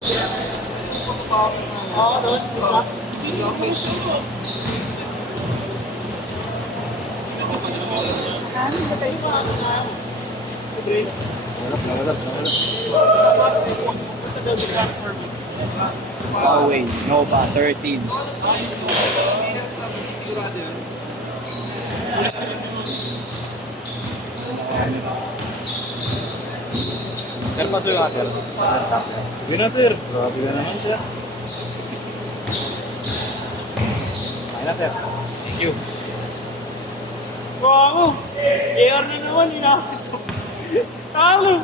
Oo, doon. Diba? Huawei Nova 13. Sir, pasok yung sir. Sige na, sir. Grabe na naman, sir. Ayun na, sir. Thank you. Wow! JR na naman, inakot. Talo!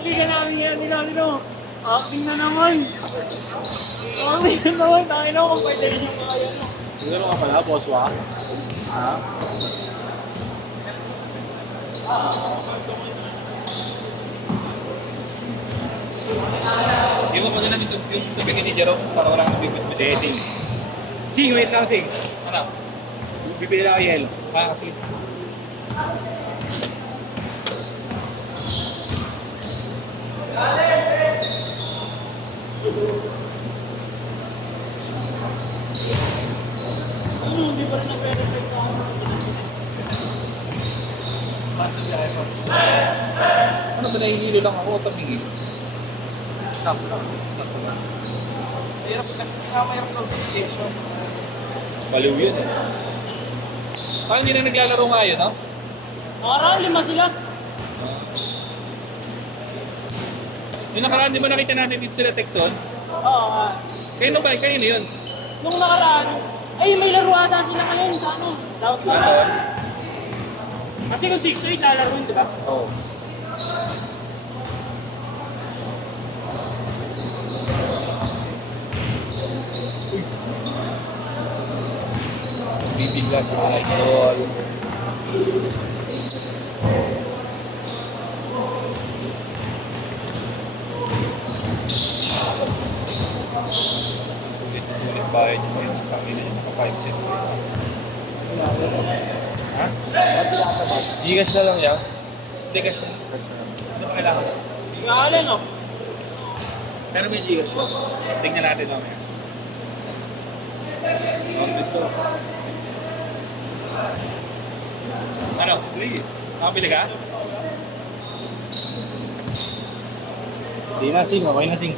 Hindi ka namin yan, ninalo. Acting na naman. Acting na naman. Tangin ako kung pwede rin yung mga yan. Siguro ka pala, boss wa? Ha? Di mo pag yung tubig ni Jerome para wala kang bibit mo. Sige, sing. Sing, wait lang, sing. Ano? Bibili lang ako yelo. Sige. Hindi pa rin nag-reflect ako. Ano ba nahihilo lang ako tumingin? Stop lang. Mahirap kasi mahirap ng station. Baliw yun eh. Parang hindi na naglalaro ngayon, no? Nakaraan, 5 sila. Yung nakaraan, di ba nakita natin dito sila Texon? Oo nga. Kayo na ba? Kayo na yun? Nung nakaraan, ay may laro ata sila ngayon sa ano? Downtown. Kasi kung 6-8 lalaro yun, di ba? Oo. Bibigla si mga idol. Ulit bayad nyo yung kami na yung naka 5 cent. Ha? Gigas na lang yan? Hindi kasi. Ano ba kailangan? Hindi nga alin, no? Pero may gigas yun. Tingnan natin mamaya. Ano? Nakabili ka? Di na, sing. Okay na, sing.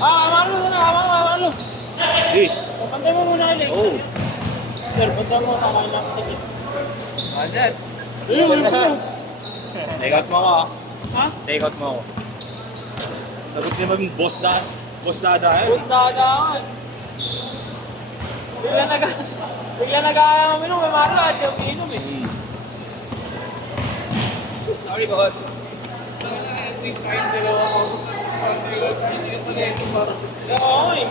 Amano na, amano. Di. Pantay mo muna, Alex. Oo. Sir, pantay mo, tama lang. Sige. Andyan. Ayun. Take out mo ako, ah. Ha? Take out mo ako. Sagot naman, boss dada. Boss dada, eh. Bus dagaan. Bigla nag-aminom, may maro at yung inom eh. Sorry, boss. Oo eh.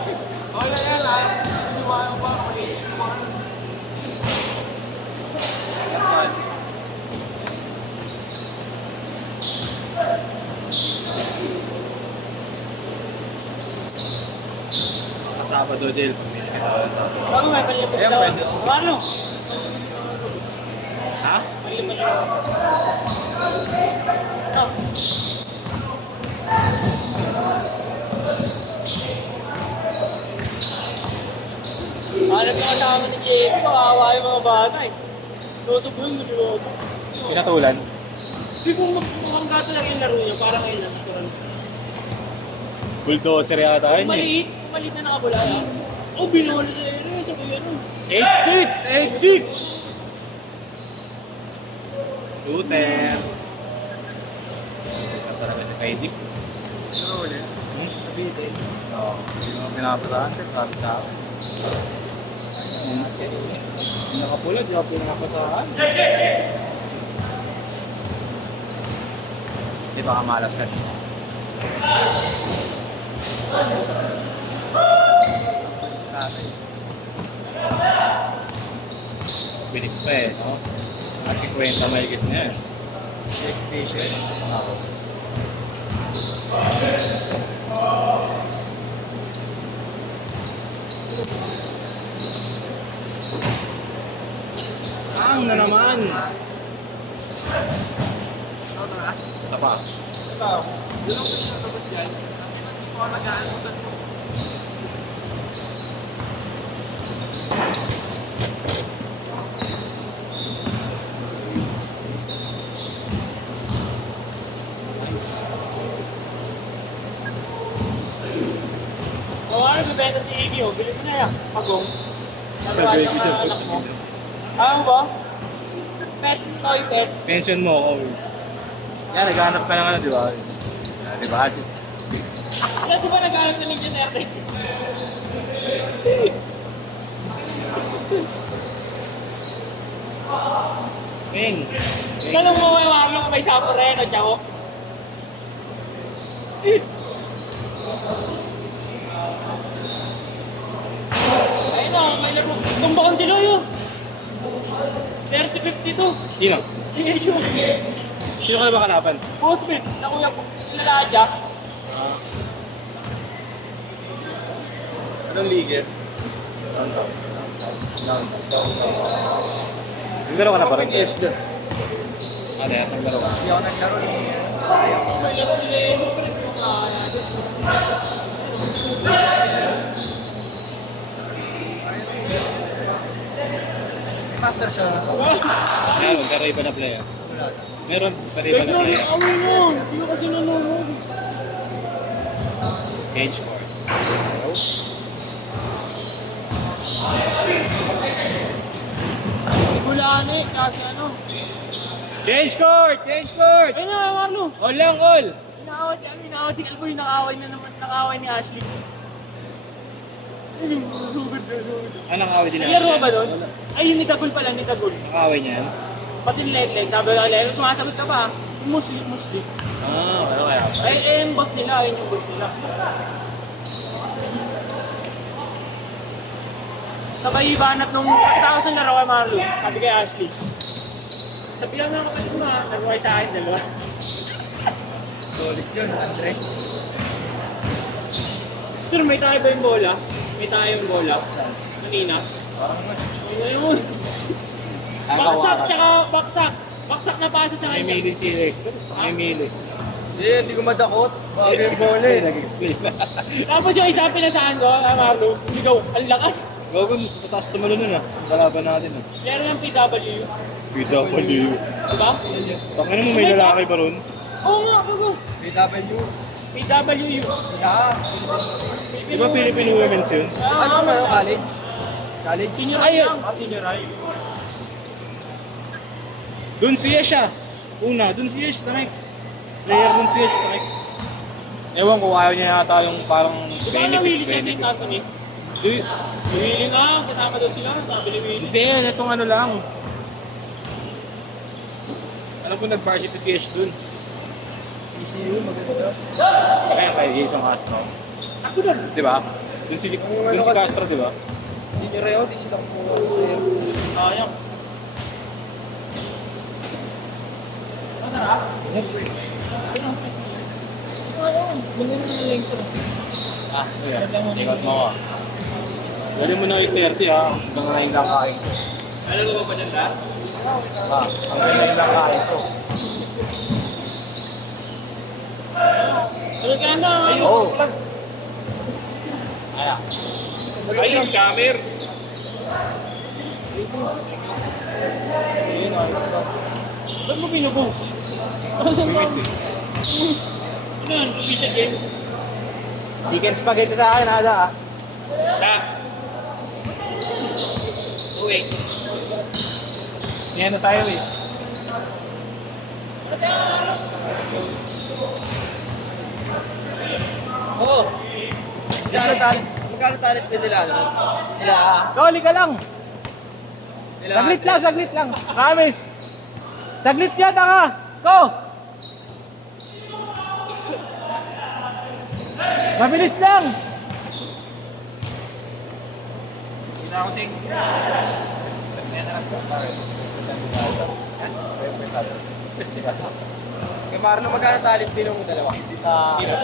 Okay na yan ha. Hindi mo ayaw ba? Maliit mo. Sabado din. Miss ka na sa Sabado. Bago may palipos Ayan, daw. pwede. Ano? Ha? Palipos daw. Ano? Hanap na kasama ni JP, makawa yung mga bata eh. Lusog yun, lusog. Pinatulan. Hindi kung magmukha talaga yung laro niya, parang ngayon lang. Natural. Bulldozer yata yun eh. Maliit na nakabulala. Oh, binola sa area, sabi yan. 8-6! 8-6! Shooter. Ito talaga si Kaidip. Ano ulit? Sabihin. Oo. Hindi mo pinapataan. Sabi sa akin. Hindi nakapula, di ako pinapataan. Di ba kamalas kanina? Bilis pa eh, no? Kasi kwenta mahigit niya eh. Expectation. Ako. Ang na naman! pa. Ito, doon ako pinatapos dyan. Hindi ko nagaan mo sa O ano, bibenta si Iggy, oh. Bili ko na yan. Pagong. Nagawa Sabi niya ko mga dyan. anak mo. Ano ba? Pet, toy pet. Pension mo, always. Yan, naghahanap ka ng ano, di ba? Di ba? Wala di ba nag-aaral na ng Janerte? Peng. Tanong mo kay Marlo kung may sapo rin o tsako. Ayun o, may laro. Tumbakon si Loyo. 30-52. Sino? Issue. Sino ka na ba kalaban? Bossmate, nakuya ko. Nilalaya. Anong liga? Naglaro ka na ba rin? yes doon. Ano yan? Naglaro ka? Hindi ako naglaro eh. May laro nila. Master siya. Meron, pero iba na player. Meron, pero iba na Background, player. away mo. Hindi ko kasi nanonood. Cage court. Bulaan eh, kasi ano. Change court! Change court! Ayun na, Marlo. All lang, all! Inaawat si Calboy, nakaway na naman, nakaway ni Ashley. Sugod na, sugod. Anong away din Naglaro ka ba doon? Ay, yung ni Kagul pala, ni Kagul. Nakaway niya yan? Pati ni Len, sabi ko Len, sumasagot ka pa. Yung Muslim. Ah, ano kaya? Ay, yung boss nila, ayun yung boss nila. Sabay ibanat nung pagkatapos ng laro kay Marlo, sabi kay Ashley. Sabi lang ng kapatid mo ha, nagway sa akin dalawa. Solid yun, Andres. Sir, may tayo ba yung bola? May tayo yung bola? Kanina? Ayun na yun. Baksak, tsaka baksak. Baksak na pasa sa May kanya. mili si Rex. May mili. Hindi ko madakot. Bago yung bola eh. Nag-explain. Tapos yung isa pinasaan ko, Marlo, ligaw, ang lakas. Gago, pataas tumalo nun ah. Kalaban natin ah. Meron ng PW. PW. Diba? Pakinggan mo may lalaki ba ron? Oo nga, bago. BW. PWU. Yeah. Di ba Philippine Women's yun? Ano ba yung college? College? Senior Ayun. lang. Senior high. Dun siya siya. Una, dun siya siya. Tamek. Player dun siya siya. Tamek. Ewan ko, ayaw niya yata yung parang Di ba nawili siya St. Anthony? Di- Nawili nga, kasama daw sila, sabi ni Willie. Hindi, itong ano lang. Alam ko nag-varsity CH dun. ECU, maganda. Kaya kay Jason Castro. Ako doon. Di ba? Dun si Castro, di ba? Senior Reo, di sila kumuha. Sayang. Masarap? Ayun, ganun yung link ko. Ah, yeah. Ikot mo ah. Dali mo na yung 30 ah. Hanggang ngayon lang kain ko. Ano ko ba dyan lahat? Ah, hanggang ngayon lang kain ko. Ano ka na? Oo. Ayan. Ay, scammer! Ba't mo binubog? Ano sa mga? Ano yun? Pabisa game? Chicken spaghetti sa akin, Ada ah. Da. Uwi. Yan na tayo eh. Oo. Magkano talent din nila? Nila, Loli ka lang! nila. Saglit lang! Promise! Saglit yata ka! Go! Mabilis lang! Hindi na ako sing. Kay Marlo, magkano talent din mo dalawa? Sa... Sino?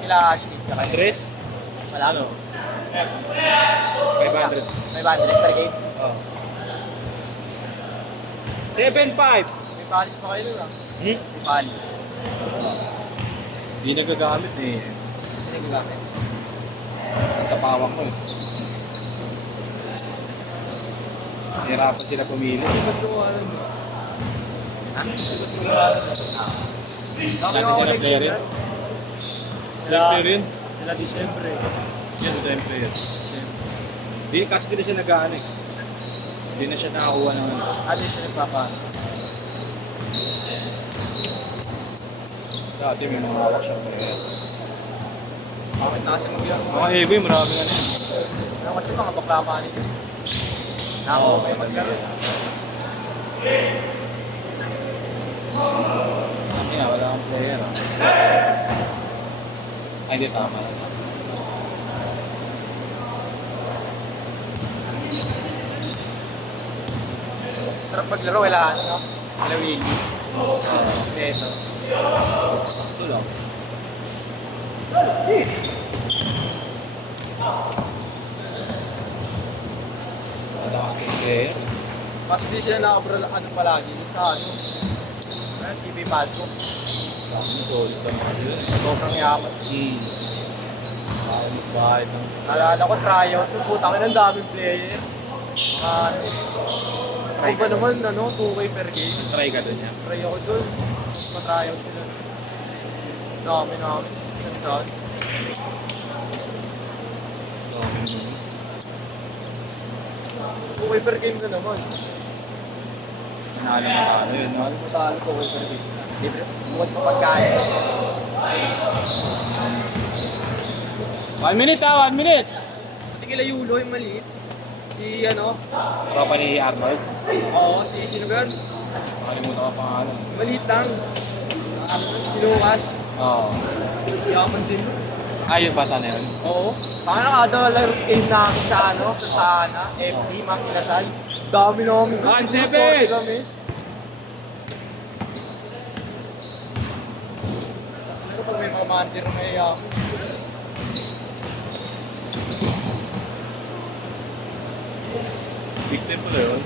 Nila Ashley. Andres? Malano. 500. May bandit per game. Oh. 7.5. May palis pa kayo nun ah. Hmm? May palis. Hindi nagagamit eh. Hindi gamit. Sa pawak ko eh. Hirapan sila pumili. Mas gumawa nun. Ha? Mas gumawa nun. Dati nila player yun. Player yun. Sila Disyembre. Yan, time player. Di, kasi di na siya nag-ano eh. Hindi na siya nakakuha ng ano. Ano siya nagpapano? Dati may mga hawak siyang player. Bakit na kasi mag-yaro? Mga ego eh, maraming ano. Ano kasi mga baklama nito. Nako, may mag-yaro. Ano nga, wala akong player ah. Ay, hindi, tama na. Sarap maglaro, wala ano. Wala Willy. Ito. Ito lang. Wala kasi player. Mas hindi sila nakabral ano palagi sa ano. TV Malco. Dami, solid naman sila. Sobrang yaman. Ayaw magbahay ng... Naalala ko tryout. Yung putang ina, ang daming player. Mga ano. Ako ba naman, ano, 2K per game. Try ka dun yan. Try ako dun. Pa-tryout sila. Dami namin. Sandaan. So, ganun. 2K per game na naman. Nanalo na tayo yun, no? Ano mo tayo 2K per game? Libre. Bukas pa pagkain. 1 minute ah, 1 minute! Pati kila Yulo yung maliit. Si ano? Tropa ni Arnold. Oo, si sino ba yun? Nakalimutan ko pangalan. Maliit lang. Si Lucas. Oo. Yaman din. Yung bata na yun. Oo. Baka nakadalaro game namin sa ano, sa Sana, FB, Makinasal. Dami namin. 1-7! Kami. Ano kung may mga manager na yaman? Big time pala yun.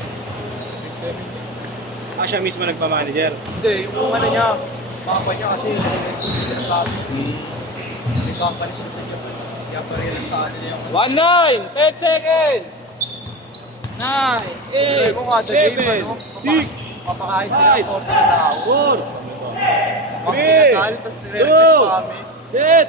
Siya mismo nagpa-manager. Hindi, yung ano niya, papa niya kasi may company sa kanya. Kaya pa rin sa kanila yung 1-9! 10 seconds! 9, Kung kada game, 8, 7, ano, 6, papakain sila 40 na tao. 4, Makinasal, tapos nire-request pa kami. set!